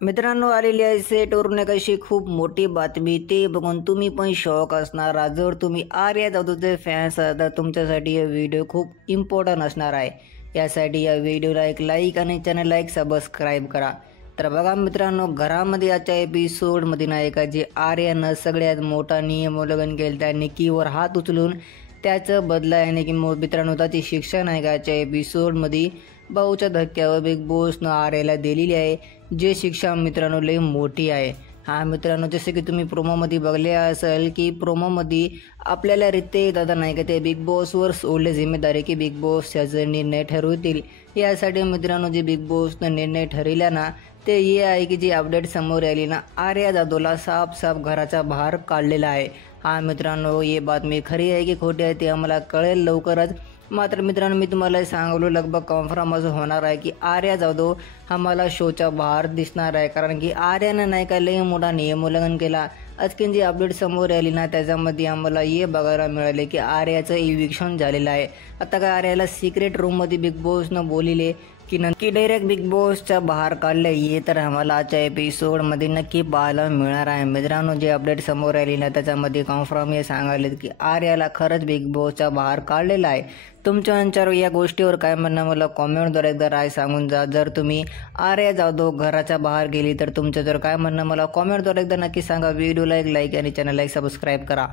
मित्रांनो, आलेली आहे सेटवरून एक अशी खूप मोठी बातमी. ते बघून तुम्ही पण शॉक असणार. जर तुम्ही आर्या जाधवचे फॅन्स आहात तर तुमच्यासाठी हा व्हिडिओ खूप इम्पॉर्टंट असणार आहे. यासाठी या व्हिडिओला एक लाईक आणि चॅनलला एक सबस्क्राईब करा. तर बघा मित्रांनो, घरामध्ये आजच्या एपिसोडमध्ये नाही का जे आर्यानं सगळ्यात मोठा नियम उल्लंघन केलं, त्या निकीवर हात उचलून त्याचं बदला आहे की मित्रांनो त्याची शिक्षा नाही का आजच्या एपिसोडमध्ये भाऊच्या धक्क्यावर बिग बॉसनं आर्याला दिलेली आहे. जे शिक्षा मित्रांनो लई मोठी आहे. मित्रांनो, जसे की तुम्ही प्रोमोमध्ये बघले असेल की प्रोमोमध्ये आपल्याला रितेश दादा नाही का ते बिग बॉसवर सोडले जिम्मेदारी की बिग बॉस याचे निर्णय ठरवतील. यासाठी मित्रांनो जे बिग बॉसनं निर्णय ठरविला ना ते हे आहे की जी अपडेट समोर आली ना, आर्या जाधवला साफ घराच्या बाहेर काढलेला आहे. मित्रांनो, ही बातमी खरी आहे की खोटी आहे ते आम्हाला कळेल लवकरच. मात्र मित्रांनो, मी तुम्हाला सांगलो लगभग कन्फर्म असं होणार आहे की आर्या जाधव आम्हाला शोच्या बाहेर दिसणार आहे. कारण की आर्यानं नाही का लई मोठा नियम उल्लंघन केला. आजकी जी अपडेट समोर आली ना त्याच्यामध्ये आम्हाला हे बघायला मिळाले की आर्याचं इव्हिक्शन झालेलं आहे. आता काय आर्याला सिक्रेट रूममध्ये बिग बॉसनं बोलिले की नक्की डायरेक्ट बिग बॉसच्या बाहेर काढले, हे तर आम्हाला आजच्या एपिसोडमध्ये नक्की पाहायला मिळणार आहे. मित्रांनो, जे अपडेट समोर आली ना त्याच्यामध्ये कन्फर्म हे सांगायले की आर्याला खरंच बिग बॉसच्या बाहेर काढलेलं आहे. तुमच्या अंचार या गोष्टीवर काय म्हणणं मला कॉमेंटद्वारे एकदा राय सांगून जा. जर तुम्ही आर्या जाधव घराच्या बाहेर गेली तर तुमचं जर काय म्हणणं मला कॉमेंटद्वारे एकदा नक्की सांगा. व्हिडिओला एक लाईक आणि चॅनलला एक सबस्क्राईब करा.